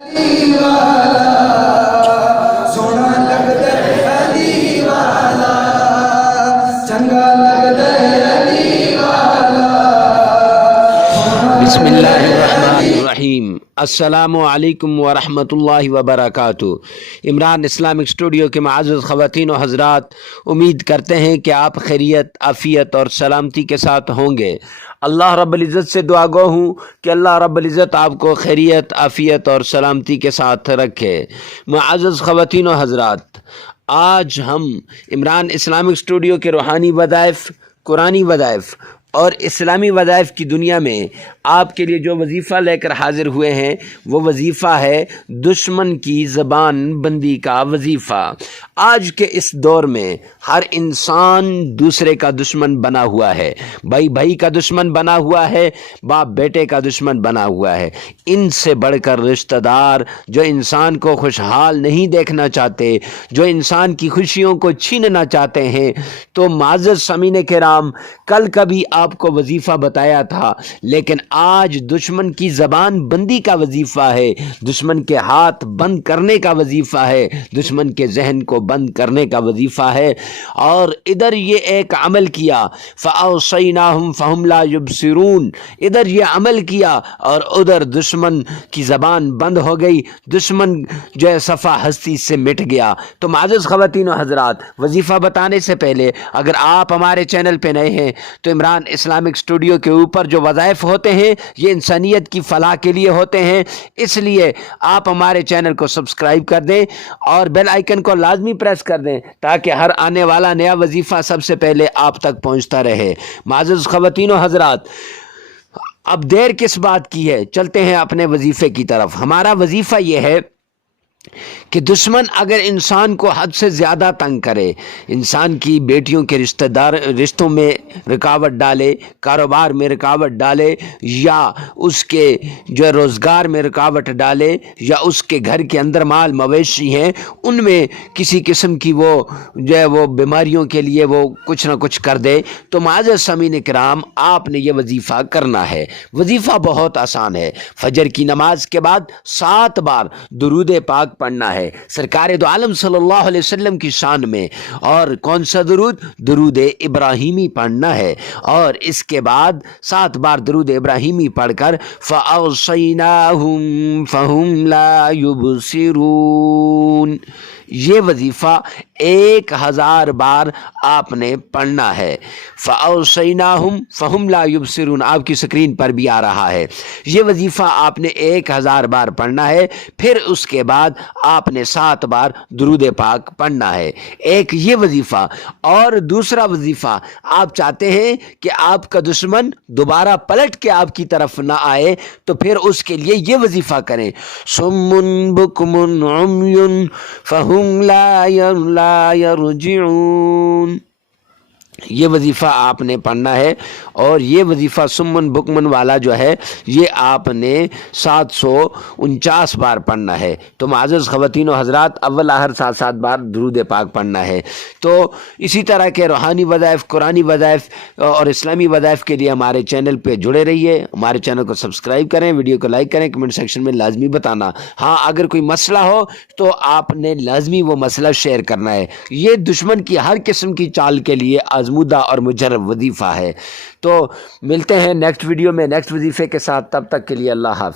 علی والا سونا لگدا علی والا چنگا لگدا علی والا بسم اللہ الرحمن الرحیم۔ السلام علیکم ورحمۃ اللہ وبرکاتہ۔ عمران اسلامک اسٹوڈیو کے معزز خواتین و حضرات، امید کرتے ہیں کہ آپ خیریت، عافیت اور سلامتی کے ساتھ ہوں گے۔ اللہ رب العزت سے دعا گو ہوں کہ اللہ رب العزت آپ کو خیریت، عافیت اور سلامتی کے ساتھ رکھے۔ معزز خواتین و حضرات، آج ہم عمران اسلامک اسٹوڈیو کے روحانی وظائف، قرآنی وظائف اور اسلامی وظائف کی دنیا میں آپ کے لیے جو وظیفہ لے کر حاضر ہوئے ہیں وہ وظیفہ ہے دشمن کی زبان بندی کا وظیفہ۔ آج کے اس دور میں ہر انسان دوسرے کا دشمن بنا ہوا ہے، بھائی بھائی کا دشمن بنا ہوا ہے، باپ بیٹے کا دشمن بنا ہوا ہے۔ ان سے بڑھ کر رشتہ دار جو انسان کو خوشحال نہیں دیکھنا چاہتے، جو انسان کی خوشیوں کو چھیننا چاہتے ہیں، تو معزز سامعین کرام، کل کبھی آپ کو وظیفہ بتایا تھا، لیکن آج دشمن کی زبان بندی کا وظیفہ ہے، دشمن کے ہاتھ بند کرنے کا وظیفہ ہے، دشمن کے ذہن کو بند کرنے کا وظیفہ ہے۔ اور ادھر یہ ایک عمل کیا، فَأَوْصَيْنَاهُمْ فَهُمْ لَا يُبْصِرُونَ، ادھر یہ عمل کیا اور ادھر دشمن کی زبان بند ہو گئی، دشمن جو ہے صفحہ ہستی سے مٹ گیا۔ تو معزز خواتین و حضرات، وظیفہ بتانے سے پہلے اگر آپ ہمارے چینل پہ نئے ہیں تو عمران اسلامک اسٹوڈیو کے اوپر جو وظائف ہوتے ہیں یہ انسانیت کی فلاح کے لیے ہوتے ہیں، اس لیے آپ ہمارے چینل کو سبسکرائب کر دیں اور بیل آئیکن کو لازمی پریس کر دیں تاکہ ہر آنے والا نیا وظیفہ سب سے پہلے آپ تک پہنچتا رہے۔ معزز خواتین و حضرات، اب دیر کس بات کی ہے، چلتے ہیں اپنے وظیفے کی طرف۔ ہمارا وظیفہ یہ ہے کہ دشمن اگر انسان کو حد سے زیادہ تنگ کرے، انسان کی بیٹیوں کے رشتوں میں رکاوٹ ڈالے، کاروبار میں رکاوٹ ڈالے، یا اس کے جو روزگار میں رکاوٹ ڈالے، یا اس کے گھر کے اندر مال مویشی ہیں ان میں کسی قسم کی وہ جو ہے وہ بیماریوں کے لیے وہ کچھ نہ کچھ کر دے، تو معزز سامعین کرام آپ نے یہ وظیفہ کرنا ہے۔ وظیفہ بہت آسان ہے۔ فجر کی نماز کے بعد 7 بار درود پاک پڑھنا ہے سرکار دو عالم صلی اللہ علیہ وسلم کی شان میں۔ اور کون سا درود؟ درود ابراہیمی پڑھنا ہے، اور اس کے بعد 7 بار درود ابراہیمی پڑھ کر فَأَوْصَيْنَاهُمْ فَهُمْ لَا يُبْصِرُونَ، یہ وظیفہ 1000 بار آپ نے پڑھنا ہے۔ فَأَوْصَيْنَاهُمْ فَهُمْ لَا يُبْصِرُونَ آپ کی سکرین پر بھی آ رہا ہے۔ یہ وظیفہ آپ نے 1000 بار پڑھنا ہے، پھر اس کے بعد آپ نے 7 بار درود پاک پڑھنا ہے۔ ایک یہ وظیفہ، اور دوسرا وظیفہ، آپ چاہتے ہیں کہ آپ کا دشمن دوبارہ پلٹ کے آپ کی طرف نہ آئے تو پھر اس کے لیے یہ وظیفہ کریں، صُمٌّ بُكْمٌ عُمْيٌ فَهُمْ لَا يَرْجِعُونَ، یہ وظیفہ آپ نے پڑھنا ہے۔ اور یہ وظیفہ سمن بکمن والا جو ہے یہ آپ نے 749 بار پڑھنا ہے۔ تو معزز خواتین و حضرات، اول آخر 7 بار درود پاک پڑھنا ہے۔ تو اسی طرح کے روحانی وظائف، قرآنی وظائف اور اسلامی وظائف کے لیے ہمارے چینل پہ جڑے رہیے، ہمارے چینل کو سبسکرائب کریں، ویڈیو کو لائک کریں، کمنٹ سیکشن میں لازمی بتانا۔ ہاں، اگر کوئی مسئلہ ہو تو آپ نے لازمی وہ مسئلہ شیئر کرنا ہے۔ یہ دشمن کی ہر قسم کی چال کے لیے آزمودہ اور مجرب وظیفہ ہے۔ تو ملتے ہیں نیکسٹ ویڈیو میں نیکسٹ وظیفے کے ساتھ، تب تک کے لیے اللہ حافظ۔